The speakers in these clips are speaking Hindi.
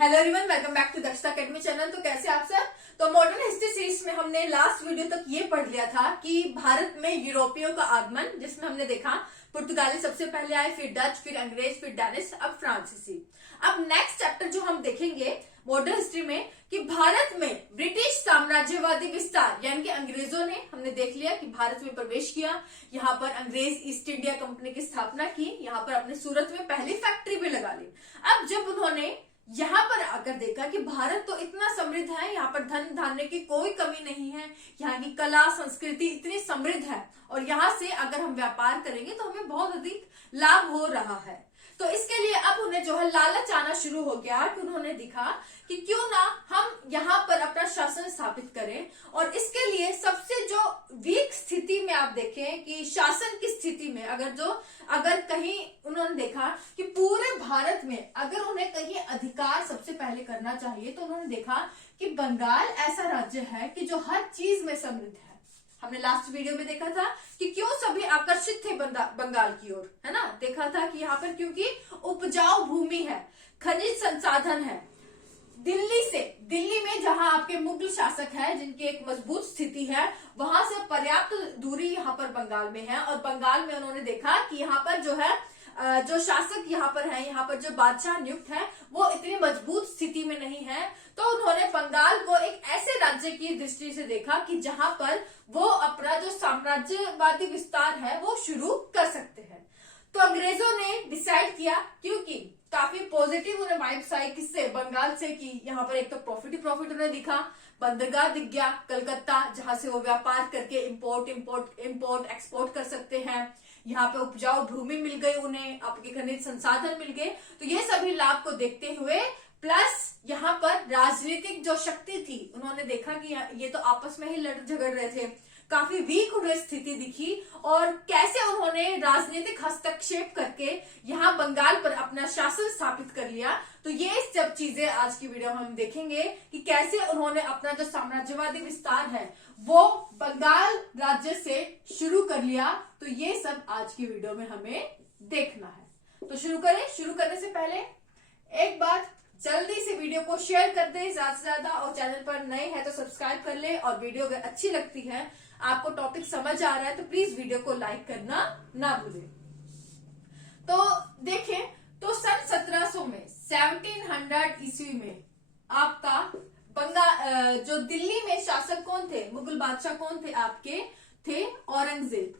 Hello everyone, welcome back to Dakshata academy channel. तो कैसे आप सब? तो मॉडर्न हिस्ट्री सीरीज में हमने लास्ट वीडियो तक ये पढ़ लिया था कि भारत में यूरोपियों का आगमन, जिसमें हमने देखा पुर्तगाली सबसे पहले आए, फिर डच, फिर अंग्रेज, फिर डेनिश, अब फ्रांसीसी। अब नेक्स्ट चैप्टर जो हम देखेंगे मॉडर्न हिस्ट्री में कि भारत में ब्रिटिश साम्राज्यवादी विस्तार, यानी कि अंग्रेजों ने, हमने देख लिया कि भारत में प्रवेश किया, यहाँ पर अंग्रेज ईस्ट इंडिया कंपनी की स्थापना की, यहाँ पर अपने सूरत में पहली फैक्ट्री भी लगा ली। अब जब उन्होंने यहाँ पर आकर देखा कि भारत तो इतना समृद्ध है, यहाँ पर धन धान्य की कोई कमी नहीं है, यहाँ की कला संस्कृति इतनी समृद्ध है और यहाँ से अगर हम व्यापार करेंगे तो हमें बहुत अधिक लाभ हो रहा है। तो इसके लिए अब उन्हें जो है लालच आना शुरू हो गया कि उन्होंने देखा कि क्यों ना हम यहाँ पर अपना शासन स्थापित करें। और इसके लिए सबसे जो वीक स्थिति में आप देखें कि शासन की स्थिति में अगर कहीं उन्होंने देखा कि पूरे भारत में अगर उन्हें कहीं अधिकार सबसे पहले करना चाहिए तो उन्होंने देखा कि बंगाल ऐसा राज्य है कि जो हर चीज में समृद्ध है। हमने लास्ट वीडियो में देखा था कि क्यों सभी आकर्षित थे बंगाल की ओर, है ना। देखा था कि यहाँ पर क्योंकि उपजाऊ भूमि है, खनिज संसाधन है। दिल्ली में जहां आपके मुगल शासक है, जिनकी एक मजबूत स्थिति है, वहां से पर्याप्त दूरी यहाँ पर बंगाल में है। और बंगाल में उन्होंने देखा कि यहाँ पर जो है जो शासक यहाँ पर है, यहाँ पर जो बादशाह नियुक्त है, वो इतनी मजबूत स्थिति में नहीं है। तो उन्होंने बंगाल को एक ऐसे राज्य की दृष्टि से देखा कि जहां पर वो अपना जो साम्राज्यवादी विस्तार है वो शुरू कर सकते हैं। तो अंग्रेजों ने डिसाइड किया, क्योंकि काफी पॉजिटिव उन्हें वाइब्स आई किससे, बंगाल से, कि यहाँ पर एक तो प्रॉफिट ही प्रॉफिट उन्हें दिखा, बंदरगाह दिख गया कलकत्ता, जहां से वो व्यापार करके इंपोर्ट एक्सपोर्ट कर सकते हैं। यहाँ पे उपजाऊ भूमि मिल गई उन्हें, आपके खनिज संसाधन मिल गए। तो ये सभी लाभ को देखते हुए प्लस यहाँ पर राजनीतिक जो शक्ति थी, उन्होंने देखा कि ये तो आपस में ही लड़ झगड़ रहे थे, काफी वीक उन्हें स्थिति दिखी और कैसे उन्होंने राजनीतिक हस्तक्षेप करके यहाँ बंगाल पर अपना शासन स्थापित कर लिया। तो ये सब चीजें आज की वीडियो में हम देखेंगे कि कैसे उन्होंने अपना जो साम्राज्यवादी विस्तार है वो बंगाल राज्य से शुरू कर लिया। तो ये सब आज की वीडियो में हमें देखना है। तो शुरू करें। शुरू करने से पहले एक बात, जल्दी से वीडियो को शेयर कर दे ज्यादा से ज्यादा, और चैनल पर नए हैं तो सब्सक्राइब कर ले। और वीडियो अगर अच्छी लगती है, आपको टॉपिक समझ आ रहा है, तो प्लीज वीडियो को लाइक करना ना भूलें। तो देखें, तो सन 1700 में 1700 ईस्वी में आपका जो दिल्ली में शासक कौन थे, मुगल बादशाह कौन थे आपके, थे औरंगजेब।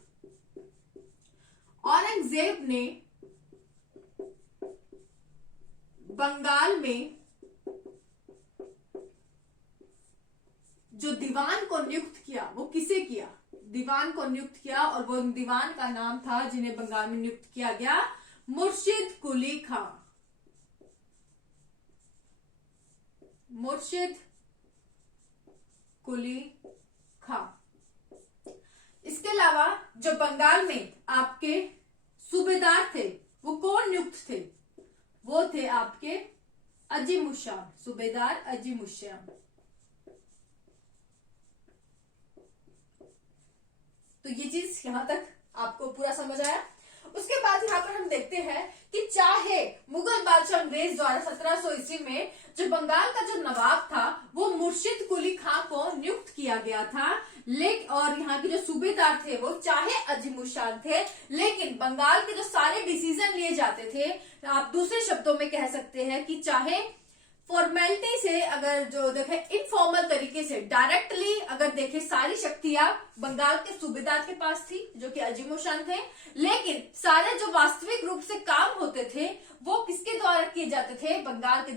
औरंगजेब ने बंगाल में जो दीवान को नियुक्त किया, वो किसे किया, दीवान को नियुक्त किया, और वो दीवान का नाम था जिन्हें बंगाल में नियुक्त किया गया, मुर्शिद कुली खां। मुर्शिद कुली खां। इसके अलावा जो बंगाल में आपके सूबेदार थे वो कौन नियुक्त थे, वो थे आपके अजीमुशाम, सूबेदार अजीमुशाम। तो ये चीज यहां तक आपको पूरा समझ आया। उसके बाद यहाँ पर हम देखते हैं कि चाहे मुगल बादशाह अंग्रेज द्वारा 1700 ईस्वी में जो बंगाल का जो नवाब था वो मुर्शिद कुली खां को नियुक्त किया गया था, और यहाँ के जो सूबेदार थे वो चाहे अजीमुशान थे, लेकिन बंगाल के जो सारे डिसीजन लिए जाते थे, आप दूसरे शब्दों में कह सकते हैं कि चाहे फॉर्मेलिटी से, अगर जो देखे इनफॉर्मल तरीके से, डायरेक्टली अगर देखे, सारी शक्तियां बंगाल के सूबेदार के पास थी जो कि अजीमुशान थे, लेकिन सारे जो वास्तविक रूप से काम होते थे वो किसके द्वारा किए जाते थे, बंगाल के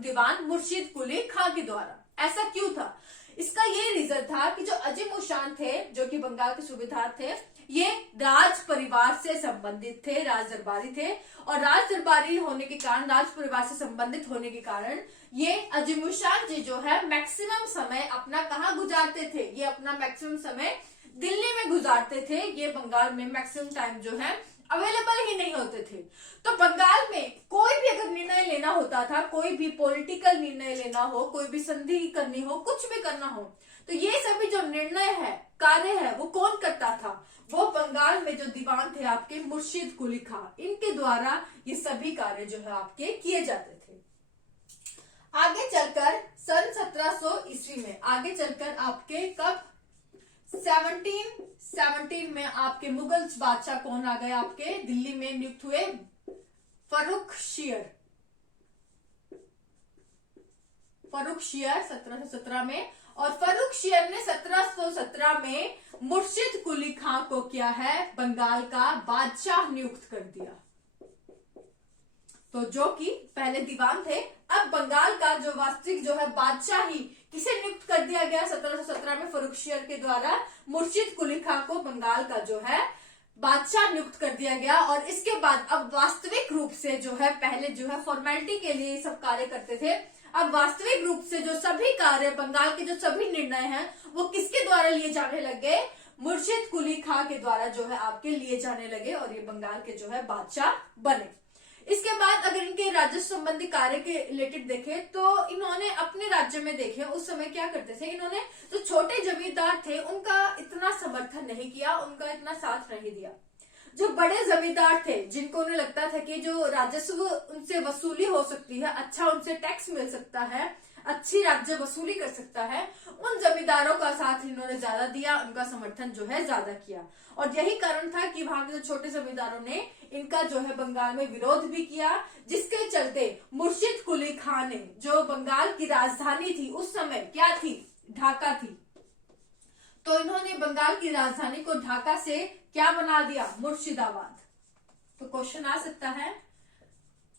दीवान मुर्शिद कुली खां के द्वारा। ऐसा क्यों था? इसका ये रीजन था कि जो अजीमुशान थे, जो कि बंगाल के सूबेदार थे, ये राज परिवार से संबंधित थे, राज दरबारी थे, और राज दरबारी होने के कारण, राज परिवार से संबंधित होने के कारण ये अजीमुशान जी जो है मैक्सिमम समय अपना कहाँ गुजारते थे, ये अपना मैक्सिमम समय दिल्ली में गुजारते थे। ये बंगाल में मैक्सिमम टाइम जो है अवेलेबल ही नहीं होते थे। तो बंगाल में कोई भी अगर निर्णय लेना होता था, कोई भी पॉलिटिकल निर्णय लेना हो, कोई भी संधि करनी हो, कुछ भी करना हो, तो ये सभी जो निर्णय है, कार्य है, वो कौन करता था, वो बंगाल में जो दीवान थे आपके मुर्शिद कुली खां, इनके द्वारा ये सभी कार्य जो है आपके किए जाते थे। आगे चलकर सन 1700 ईस्वी में, आगे चलकर आपके कब 1717 में आपके मुगल बादशाह कौन आ गए, आपके दिल्ली में नियुक्त हुए फर्रुखशियर 1717 में। और फर्रुखशियर ने 1717 में मुर्शिद कुली खां को क्या है, बंगाल का बादशाह नियुक्त कर दिया। तो जो कि पहले दीवान थे, अब बंगाल का जो वास्तविक जो है बादशाह ही किसे नियुक्त कर दिया गया 1717 में फर्रुखशियर के द्वारा, मुर्शिद कुली खां को बंगाल का जो है बादशाह नियुक्त कर दिया गया। और इसके बाद अब वास्तविक रूप से जो है, पहले जो है फॉर्मेलिटी के लिए ये सब कार्य करते थे, अब वास्तविक रूप से जो सभी कार्य, बंगाल के जो सभी निर्णय हैं वो किसके द्वारा लिए जाने लगे, मुर्शिद कुली खां के द्वारा जो है आपके लिए जाने लगे और ये बंगाल के जो है बादशाह बने। इसके बाद अगर इनके राजस्व संबंधी कार्य के रिलेटेड देखें तो इन्होंने अपने राज्य में देखे उस समय क्या करते थे, इन्होंने जो छोटे जमींदार थे उनका इतना समर्थन नहीं किया, उनका इतना साथ नहीं दिया। जो बड़े जमींदार थे जिनको उन्हें लगता था कि जो राजस्व उनसे वसूली हो सकती है, अच्छा उनसे टैक्स मिल सकता है, अच्छी राज्य वसूली कर सकता है, उन जमींदारों का साथ इन्होंने ज्यादा दिया, उनका समर्थन जो है ज्यादा किया। और यही कारण था कि वहां के जो छोटे जमींदारों ने इनका जो है बंगाल में विरोध भी किया, जिसके चलते मुर्शिद कुली खां ने, जो बंगाल की राजधानी थी उस समय क्या थी, ढाका थी, तो इन्होंने बंगाल की राजधानी को ढाका से क्या बना दिया, मुर्शिदाबाद। तो क्वेश्चन आ सकता है,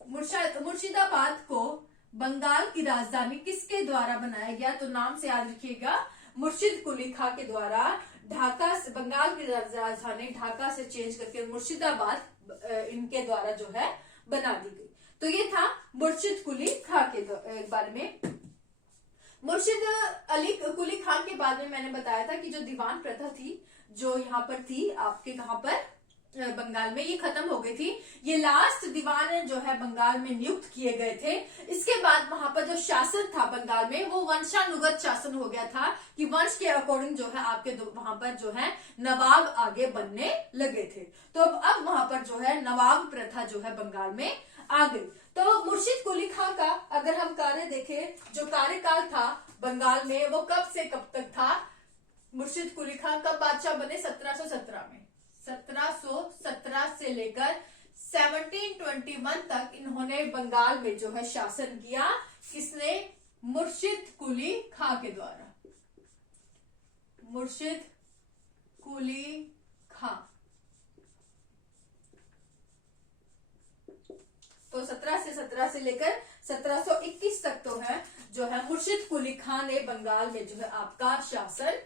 मुर्शिदाबाद को बंगाल की राजधानी किसके द्वारा बनाया गया, तो नाम से याद रखिएगा, मुर्शिद कुली खां के द्वारा ढाका से, बंगाल की राजधानी ढाका से चेंज करके मुर्शिदाबाद इनके द्वारा जो है बना दी गई। तो ये था मुर्शिद कुली खां के बारे में। मुर्शिद अली कुली खां के बारे में मैंने बताया था कि जो दीवान प्रथा थी जो यहाँ पर थी आपके, कहां पर, बंगाल में, ये खत्म हो गई थी। ये लास्ट दीवान जो है बंगाल में नियुक्त किए गए थे। इसके बाद वहां पर जो शासन था बंगाल में वो वंशानुगत शासन हो गया था कि वंश के अकॉर्डिंग जो है आपके वहां पर जो है नवाब आगे बनने लगे थे। तो अब वहां पर जो है नवाब प्रथा जो है बंगाल में आ गई। तो मुर्शिद कुली खां का अगर हम कार्य देखें, जो कार्यकाल था बंगाल में वो कब से कब तक था, मुर्शिद कुली खां कब बादशाह बने, 1717 में, 1717 से लेकर 1721 तक इन्होंने बंगाल में जो है शासन किया। किसने, मुर्शिद कुली खां के द्वारा, मुर्शिद कुली खां। तो 1717 से लेकर 1721 तक तो है जो है मुर्शिद कुली खां ने बंगाल में जो है आपका शासन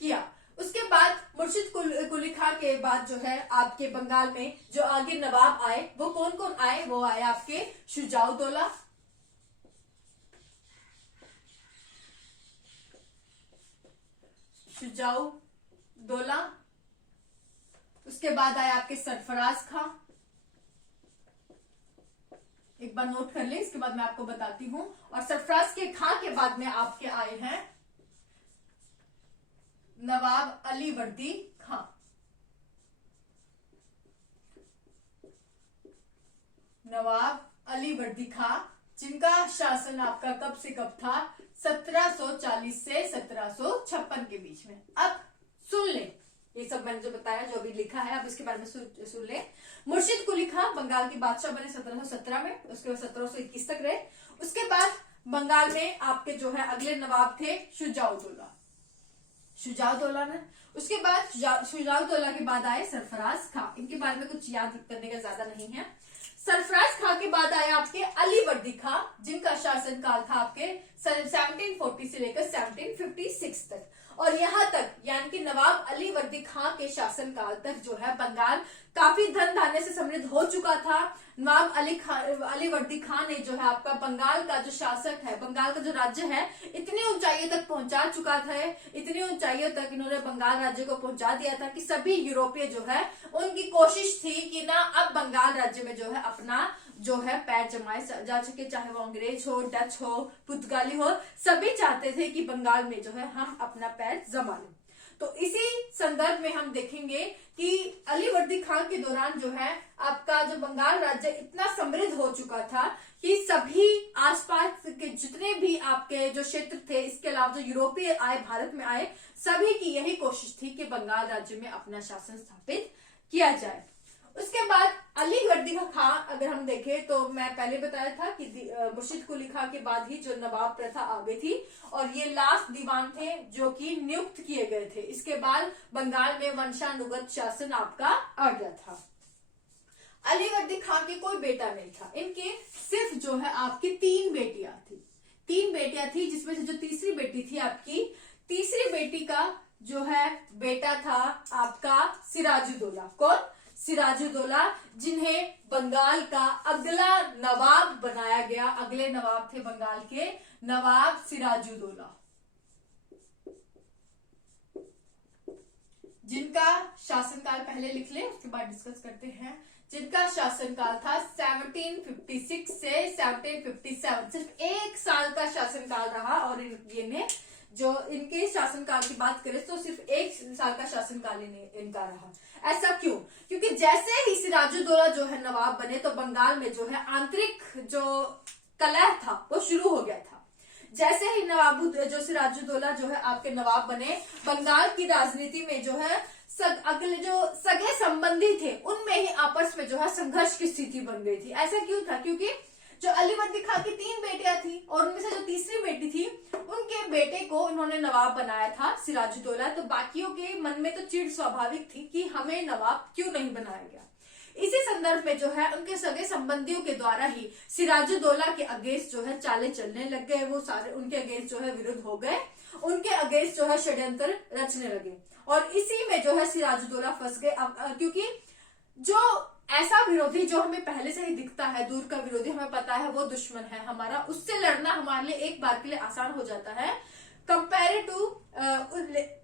किया। उसके बाद मुर्शिद कुली खां के बाद जो है आपके बंगाल में जो आगे नवाब आए वो कौन कौन आए, वो आए आपके शुजाउद्दौला, शुजाउद्दौला। उसके बाद आए आपके सरफराज खां, एक बार नोट कर ले, इसके बाद मैं आपको बताती हूं। और सरफराज के खां के बाद में आपके आए हैं नवाब अली वर्दी खां। नवाब अली वर्दी खां जिनका शासन आपका कब से कब था, 1740 से 1756 के बीच में। अब सुन ले, ये सब मैंने जो बताया, जो अभी लिखा है, अब इसके बारे में सुन ले। मुर्शिद कुली खां बंगाल के बादशाह बने 1717 में, उसके बाद 1721 तक रहे। उसके बाद बंगाल में आपके जो है अगले नवाब थे शुजाउद्दौला ने। उसके बाद शुजाउद्दौला के बाद आए सरफराज खां। इनके बारे में कुछ याद करने का ज्यादा नहीं है। सरफराज खां के बाद आए आपके अली वर्दी खां, जिनका शासन काल था आपके 1740 से लेकर 1756 तक। और यहाँ तक यानी कि नवाब अली वर्दी खां के शासन काल तक जो है बंगाल काफी धन धान्य से समृद्ध हो चुका था। नवाब अली वर्दी खां ने जो है आपका बंगाल का जो शासक है, बंगाल का जो राज्य है, इतनी ऊंचाइयों तक पहुंचा चुका था, इतनी ऊंचाइयों तक इन्होंने बंगाल राज्य को पहुंचा दिया था कि सभी यूरोपीय जो है उनकी कोशिश थी कि ना अब बंगाल राज्य में जो है अपना जो है पैर जमाए जा सके, चाहे वो अंग्रेज हो, डच हो, पुर्तगाली हो, सभी चाहते थे कि बंगाल में जो है हम अपना पैर जमा लें। तो इसी संदर्भ में हम देखेंगे कि अलीवर्दी खान के दौरान जो है आपका जो बंगाल राज्य इतना समृद्ध हो चुका था कि सभी आसपास के जितने भी आपके जो क्षेत्र थे, इसके अलावा जो यूरोपीय आए, भारत में आए, सभी की यही कोशिश थी कि बंगाल राज्य में अपना शासन स्थापित किया जाए। उसके बाद अलीवर्दी खां अगर हम देखें तो मैं पहले बताया था कि मुर्शिद कुली खां के बाद ही जो नवाब प्रथा आ गई थी और ये लास्ट दीवान थे जो कि नियुक्त किए गए थे। इसके बाद बंगाल में वंशानुगत शासन आपका आ गया था। अलीवर्दी खां के कोई बेटा नहीं था, इनके सिर्फ जो है आपकी 3 बेटियां थी जिसमें से जो तीसरी बेटी थी आपकी, तीसरी बेटी का जो है बेटा था आपका सिराजुद्दौला। कौन? सिराजुद्दौला, जिन्हें बंगाल का अगला नवाब बनाया गया। अगले नवाब थे बंगाल के नवाब सिराजुद्दौला, जिनका शासनकाल पहले लिख ले, उसके बाद डिस्कस करते हैं। जिनका शासनकाल था 1756 से 1757, सिर्फ 1 साल का शासनकाल रहा। और इन्हें जो इनके शासनकाल की बात करें तो सिर्फ 1 साल का शासनकाल इनका रहा। ऐसा क्यों? क्योंकि जैसे ही सिराजुद्दौला जो है नवाब बने तो बंगाल में जो है आंतरिक जो कलह था वो शुरू हो गया था। जैसे ही जो सिराजुद्दौला जो है आपके नवाब बने, बंगाल की राजनीति में जो है अगले जो सगे संबंधी थे उनमें ही आपस में जो है संघर्ष की स्थिति बन गई थी। ऐसा क्यों था? क्योंकि जो अलीवर्दी खां की 3 बेटियां थी और उनमें से जो तीसरी बेटी थी, उनके बेटे को इन्होंने नवाब बनाया था सिराजुद्दौला। तो बाकियों के मन में तो चिढ़ स्वाभाविक थी कि हमें नवाब क्यों नहीं बनाया गया। इसी संदर्भ में जो है उनके सगे संबंधियों के द्वारा ही सिराजुद्दौला के अगेंस्ट जो है चाले चलने लग गए। वो सारे उनके अगेंस्ट जो है विरुद्ध हो गए, उनके अगेंस्ट जो है षड्यंत्र रचने लगे और इसी में जो है सिराजुद्दौला फंस गए। क्योंकि जो ऐसा विरोधी जो हमें पहले से ही दिखता है, दूर का विरोधी, हमें पता है वो दुश्मन है हमारा, उससे लड़ना हमारे लिए एक बार के लिए आसान हो जाता है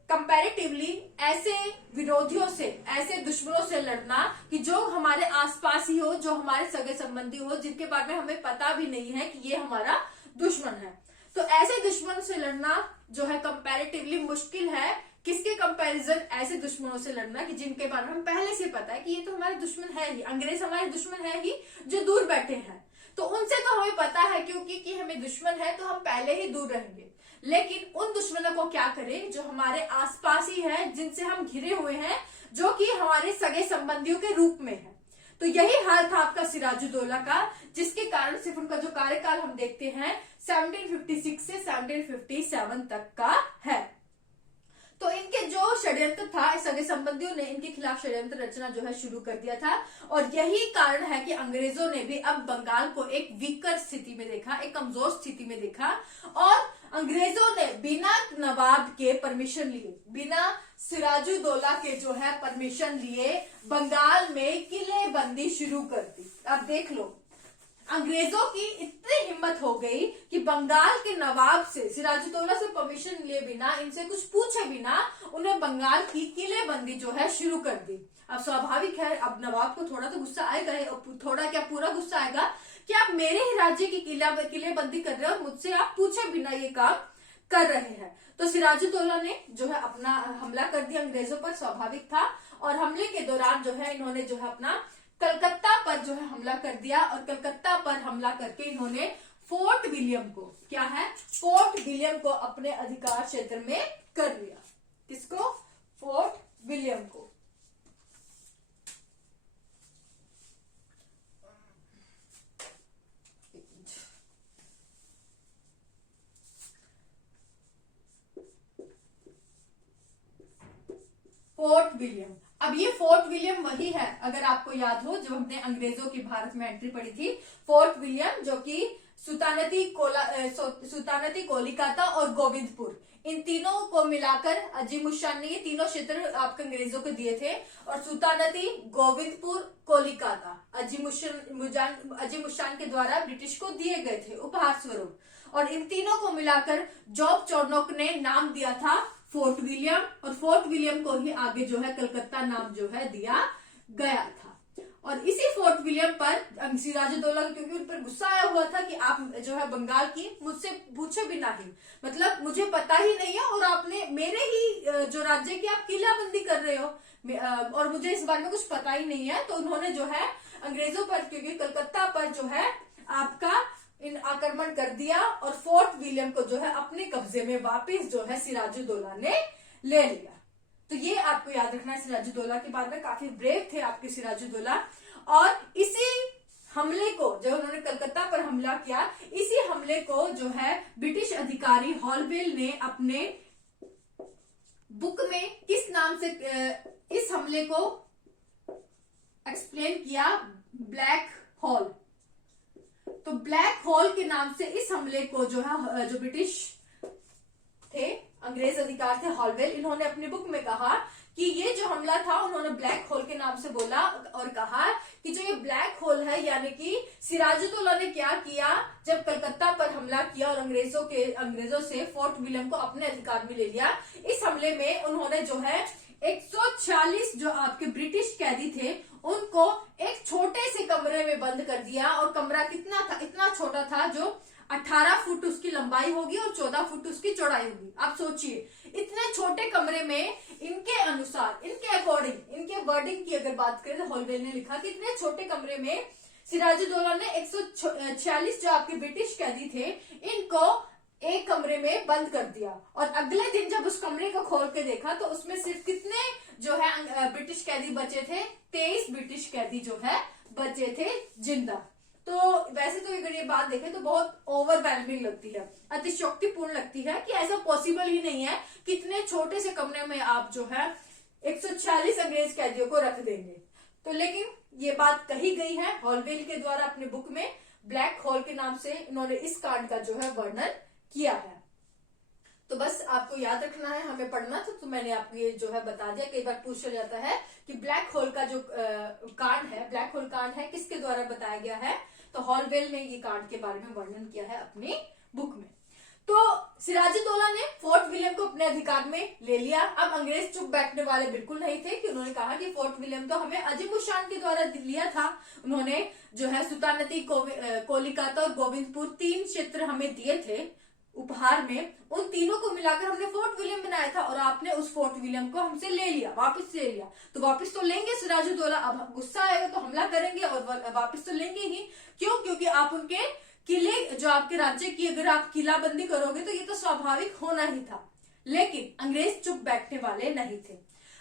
कंपैरेटिवली ऐसे विरोधियों से, ऐसे दुश्मनों से लड़ना कि जो हमारे आसपास ही हो, जो हमारे सगे संबंधी हो, जिनके बारे में हमें पता भी नहीं है कि ये हमारा दुश्मन है। तो ऐसे दुश्मन से लड़ना जो है कंपैरेटिवली मुश्किल है। किसके कंपैरिजन? ऐसे दुश्मनों से लड़ना कि जिनके बारे में हम पहले से पता है कि ये तो हमारे दुश्मन है ही, अंग्रेज हमारे दुश्मन है ही, जो दूर बैठे हैं। तो उनसे तो हमें पता है क्योंकि कि हमें दुश्मन है तो हम पहले ही दूर रहेंगे। लेकिन उन दुश्मनों को क्या करें जो हमारे आसपास ही है, जिनसे हम घिरे हुए हैं, जो कि हमारे सगे संबंधियों के रूप में है। तो यही हाल था आपका सिराजुद्दौला का, जिसके कारण सिर्फ उनका जो कार्यकाल हम देखते हैं 1756 से 1757 तक का है। तो इनके जो षड्यंत्र था, सगे संबंधियों ने इनके खिलाफ षड्यंत्र रचना जो है शुरू कर दिया था और यही कारण है कि अंग्रेजों ने भी अब बंगाल को एक वीकर स्थिति में देखा, एक कमजोर स्थिति में देखा और अंग्रेजों ने बिना नवाब के परमिशन लिए, बिना सिराजुद्दौला के जो है परमिशन लिए बंगाल में किलेबंदी शुरू कर दी। अब देख लो, अंग्रेजों की इतनी हिम्मत हो गई कि बंगाल के नवाब से, सिराजुद्दौला से परमिशन लिए बिना, इनसे कुछ पूछे बिना उन्हें बंगाल की किलेबंदी जो है शुरू कर दी। अब स्वाभाविक है, अब नवाब को थोड़ा तो गुस्सा आएगा, थोड़ा क्या पूरा गुस्सा आएगा कि आप मेरे ही राज्य की किलेबंदी कर रहे हो, मुझसे आप पूछे बिना ये काम कर रहे हैं। तो सिराजुद्दौला ने जो है अपना हमला कर दिया अंग्रेजों पर, स्वाभाविक था। और हमले के दौरान जो है इन्होंने जो है अपना कलकत्ता पर जो है हमला कर दिया और कलकत्ता पर हमला करके इन्होंने फोर्ट विलियम को, क्या है, फोर्ट विलियम को अपने अधिकार क्षेत्र में कर लिया। किसको? फोर्ट विलियम को। फोर्ट विलियम, अब ये फोर्ट विलियम वही है, अगर आपको याद हो, जो हमने अंग्रेजों की भारत में एंट्री पढ़ी थी। फोर्ट विलियम जो कि सुल्तानती कोलकाता और गोविंदपुर, इन तीनों को मिलाकर अजीमुशान ने ये तीनों क्षेत्र आपके अंग्रेजों को दिए थे। और सुल्तानती, गोविंदपुर, कोलकाता अजीमुशान के द्वारा ब्रिटिश को दिए गए थे उपहार स्वरूप। और इन तीनों को मिलाकर जॉब चौनोक ने नाम दिया था फोर्ट विलियम, और फोर्ट विलियम को ही आगे जो है कलकत्ता नाम जो है दिया गया था। और इसी फोर्ट विलियम पर सिराजुद्दौला, क्योंकि उन पर गुस्सा आया हुआ था कि आप जो है बंगाल की मुझसे पूछे भी नहीं, मतलब मुझे पता ही नहीं है और आपने मेरे ही जो राज्य की आप किलाबंदी कर रहे हो और मुझे इस बारे में कुछ पता ही नहीं है। तो उन्होंने जो है अंग्रेजों पर, क्योंकि कलकत्ता पर जो है आपका इन आक्रमण कर दिया और फोर्ट विलियम को जो है अपने कब्जे में वापस जो है सिराजुद्दौला ने ले लिया। तो ये आपको याद रखना है सिराजुद्दौला के बारे में, काफी ब्रेव थे आपके सिराजुद्दौला। और इसी हमले को, जब उन्होंने कलकत्ता पर हमला किया, इसी हमले को जो है ब्रिटिश अधिकारी हॉलवेल ने अपने बुक में किस नाम से इस हमले को एक्सप्लेन किया? Black hole. तो ब्लैक होल के नाम से इस हमले को जो है, जो ब्रिटिश थे, अंग्रेज अधिकारी थे हॉलवेल, इन्होंने अपनी बुक में कहा कि ये जो हमला था उन्होंने ब्लैक होल के नाम से बोला और कहा कि जो ये ब्लैक होल है, यानी कि सिराजुद्दौला ने क्या किया, जब कलकत्ता पर हमला किया और अंग्रेजों से फोर्ट विलियम को अपने अधिकार में ले लिया, इस हमले में उन्होंने जो है 146 जो आपके ब्रिटिश कैदी थे उनको एक छोटे से कमरे में बंद कर दिया। और कमरा कितना था? इतना छोटा था जो 18 फुट उसकी लंबाई होगी और 14 फुट उसकी चौड़ाई होगी। आप सोचिए, इतने छोटे कमरे में इनके अनुसार, इनके अकॉर्डिंग, इनके वर्डिंग की अगर बात करें तो हॉलवेल ने लिखा कि इतने छोटे कमरे में सिराजुद्दौला ने 146 जो आपके ब्रिटिश कैदी थे इनको एक कमरे में बंद कर दिया। और अगले दिन जब उस कमरे को खोल के देखा तो उसमें सिर्फ कितने जो है ब्रिटिश कैदी बचे थे? 23 ब्रिटिश कैदी जो है बचे थे जिंदा। तो वैसे तो अगर ये बात देखें तो बहुत ओवरवेलमिंग लगती है, अतिशयोक्तिपूर्ण लगती है कि ऐसा पॉसिबल ही नहीं है कि इतने छोटे से कमरे में आप जो है 146 अंग्रेज कैदियों को रख देंगे। तो लेकिन ये बात कही गई है हॉलवेल के द्वारा अपने बुक में, ब्लैक होल के नाम से इन्होंने इस कांड का जो है वर्णन किया है। तो बस आपको याद रखना है, हमें पढ़ना था तो मैंने आपको ये जो है बता दिया। कई बार पूछा जाता है कि ब्लैक होल का जो कांड है, ब्लैक होल कांड है, किसके द्वारा बताया गया है? तो हॉलवेल ने ये कांड के बारे में वर्णन किया है अपनी बुक में। तो सिराजुद्दौला ने फोर्ट विलियम को अपने अधिकार में ले लिया। अब अंग्रेज चुप बैठने वाले बिल्कुल नहीं थे कि उन्होंने कहा कि फोर्ट विलियम तो हमें अजीमुशान के द्वारा लिया था, उन्होंने जो है सुल्तानती कोलिकाता और गोविंदपुर 3 क्षेत्र हमें दिए थे उपहार में, उन तीनों को मिलाकर हमने फोर्ट विलियम बनाया था और आपने उस फोर्ट विलियम को हमसे ले लिया, वापस ले लिया। तो वापस तो लेंगे सिराजुद्दौला, अब गुस्सा आएगा तो हमला करेंगे और वापस तो लेंगे ही। क्यों? क्योंकि आप उनके किले, जो आपके राज्य की अगर आप किलाबंदी करोगे तो ये तो स्वाभाविक होना ही था। लेकिन अंग्रेज चुप बैठने वाले नहीं थे।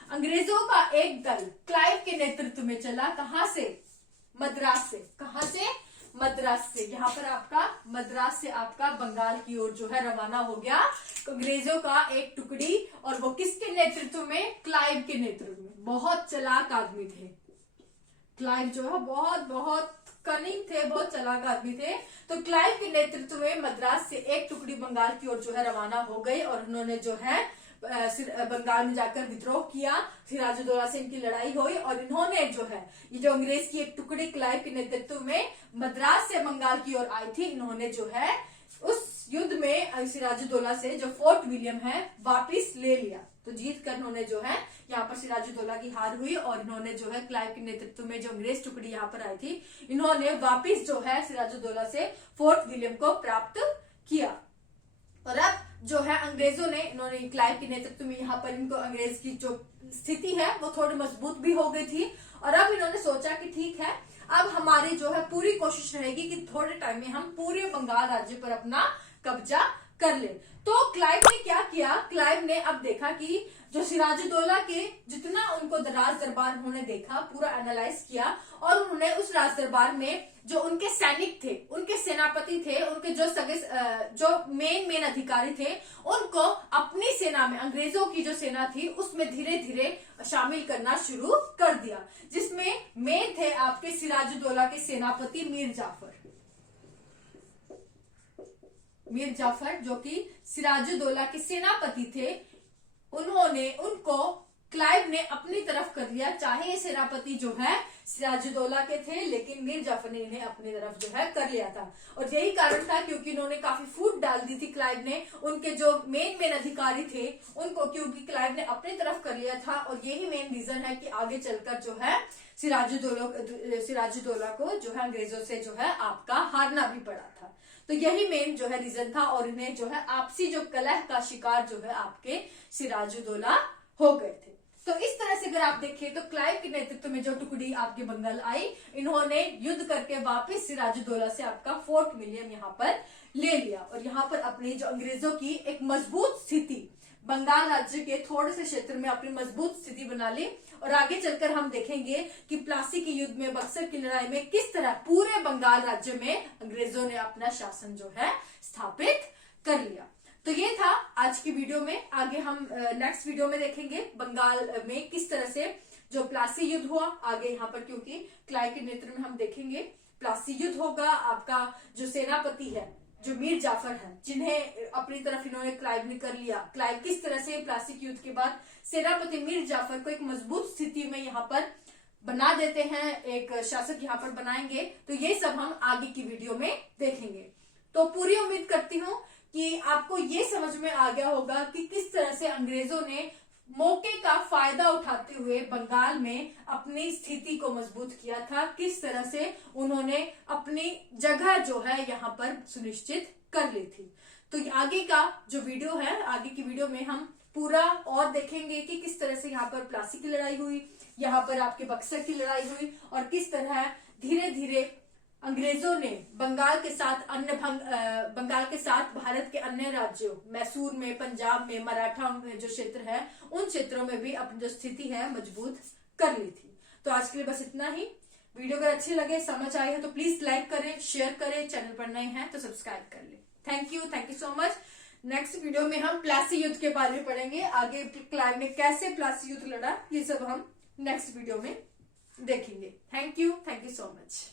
अंग्रेजों का एक दल क्लाइव के नेतृत्व में चला। कहां से? मद्रास से। कहां से? मद्रास से। यहाँ पर आपका मद्रास से आपका बंगाल की ओर जो है रवाना हो गया अंग्रेजों का एक टुकड़ी। और वो किसके नेतृत्व में? क्लाइव के नेतृत्व में। बहुत चालाक आदमी थे क्लाइव, जो है बहुत कनिंग थे, बहुत चालाक आदमी थे। तो क्लाइव के नेतृत्व में मद्रास से एक टुकड़ी बंगाल की ओर जो है रवाना हो गई और उन्होंने जो है बंगाल में जाकर विद्रोह किया। सिराजुद्दौला से इनकी लड़ाई हुई और इन्होंने जो है ये जो अंग्रेज की एक टुकड़ी क्लाइव के नेतृत्व में मद्रास से बंगाल की ओर आई थी, इन्होंने जो है उस युद्ध में सिराजुद्दौला से जो फोर्ट विलियम है वापिस ले लिया। तो जीत कर इन्होंने जो है यहाँ पर सिराजुद्दौला की हार हुई और इन्होंने जो है क्लाइव के नेतृत्व में जो अंग्रेज टुकड़ी यहाँ पर आई थी, इन्होंने वापिस जो है सिराजुद्दौला से फोर्ट विलियम को प्राप्त किया। और अब जो है अंग्रेजों ने, इन्होंने क्लाइव के नेतृत्व में यहाँ पर इनको अंग्रेज की जो स्थिति है वो थोड़ी मजबूत भी हो गई थी। और अब इन्होंने सोचा कि ठीक है, अब हमारी जो है पूरी कोशिश रहेगी कि थोड़े टाइम में हम पूरे बंगाल राज्य पर अपना कब्जा कर ले। तो क्लाइव ने क्या किया? क्लाइव ने अब देखा कि जो सिराजुद्दौला के जितना उनको राज दरबार उन्होंने देखा, पूरा एनालाइज किया और उन्होंने उस राज दरबार में जो उनके सैनिक थे, उनके सेनापति थे, उनके जो सगे जो मेन अधिकारी थे, उनको अपनी सेना में, अंग्रेजों की जो सेना थी उसमें धीरे धीरे शामिल करना शुरू कर दिया, जिसमें मेन थे आपके सिराजुद्दौला के सेनापति मीर जाफर जो कि सिराजुद्दौला के सेनापति थे। उनको क्लाइव ने अपनी तरफ कर लिया, चाहे ये सेनापति जो है सिराजुद्दौला के थे, लेकिन मीर जाफर ने इन्हें अपनी तरफ जो है कर लिया था। और यही कारण था क्योंकि इन्होंने काफी फूट डाल दी थी क्लाइव ने, उनके जो मेन अधिकारी थे उनको, क्योंकि क्लाइव ने अपनी तरफ कर लिया था। और यही मेन रीजन है कि आगे चलकर जो है सिराजुद्दौला को जो है अंग्रेजों से जो है आपका हारना भी पड़ा था। तो यही मेन जो है रीजन था, और इन्हें जो है आपसी जो कलह का शिकार जो है आपके सिराजुद्दौला हो गए थे। तो इस तरह से अगर आप देखें तो क्लाइव के नेतृत्व में जो टुकड़ी आपके बंगाल आई, इन्होंने युद्ध करके वापस सिराजुद्दौला से आपका फोर्ट विलियम यहाँ पर ले लिया, और यहाँ पर अपनी जो अंग्रेजों की एक मजबूत स्थिति, बंगाल राज्य के थोड़े से क्षेत्र में अपनी मजबूत स्थिति बना ली। और आगे चलकर हम देखेंगे कि प्लासी के युद्ध में, बक्सर की लड़ाई में किस तरह पूरे बंगाल राज्य में अंग्रेजों ने अपना शासन जो है स्थापित कर लिया। तो ये था आज की वीडियो में। आगे हम नेक्स्ट वीडियो में देखेंगे बंगाल में किस तरह से जो प्लासी युद्ध हुआ आगे यहाँ पर, क्योंकि क्लाइव के नेतृत्व में हम देखेंगे प्लासी युद्ध होगा। आपका जो सेनापति है, जो मीर जाफर है, जिन्हें अपनी तरफ इन्होंने क्लाइव ने कर लिया, क्लाइव किस तरह से प्लासी युद्ध के बाद सेनापति मीर जाफर को एक मजबूत स्थिति में यहाँ पर बना देते हैं, एक शासक यहाँ पर बनाएंगे। तो ये सब हम आगे की वीडियो में देखेंगे। तो पूरी उम्मीद करती हूँ कि आपको ये समझ में आ गया होगा कि किस तरह से अंग्रेजों ने मौके का फायदा उठाते हुए बंगाल में अपनी स्थिति को मजबूत किया था, किस तरह से उन्होंने अपनी जगह जो है यहाँ पर सुनिश्चित कर ली थी। तो आगे का जो वीडियो है, आगे की वीडियो में हम पूरा और देखेंगे कि किस तरह से यहाँ पर प्लासी की लड़ाई हुई, यहाँ पर आपके बक्सर की लड़ाई हुई, और किस तरह धीरे धीरे अंग्रेजों ने बंगाल के साथ भारत के अन्य राज्यों, मैसूर में, पंजाब में, मराठा में जो क्षेत्र है, उन क्षेत्रों में भी अपनी जो स्थिति है मजबूत कर ली थी। तो आज के लिए बस इतना ही। वीडियो अगर अच्छी लगे, समझ आई है तो प्लीज लाइक करें, शेयर करें, चैनल पर नए हैं तो सब्सक्राइब कर लें। Thank you so much. Next video में हम प्लासी युद्ध के बारे में पढ़ेंगे, आगे क्लाइव ने कैसे प्लासी युद्ध लड़ा, ये सब हम नेक्स्ट वीडियो में देखेंगे। Thank you so much.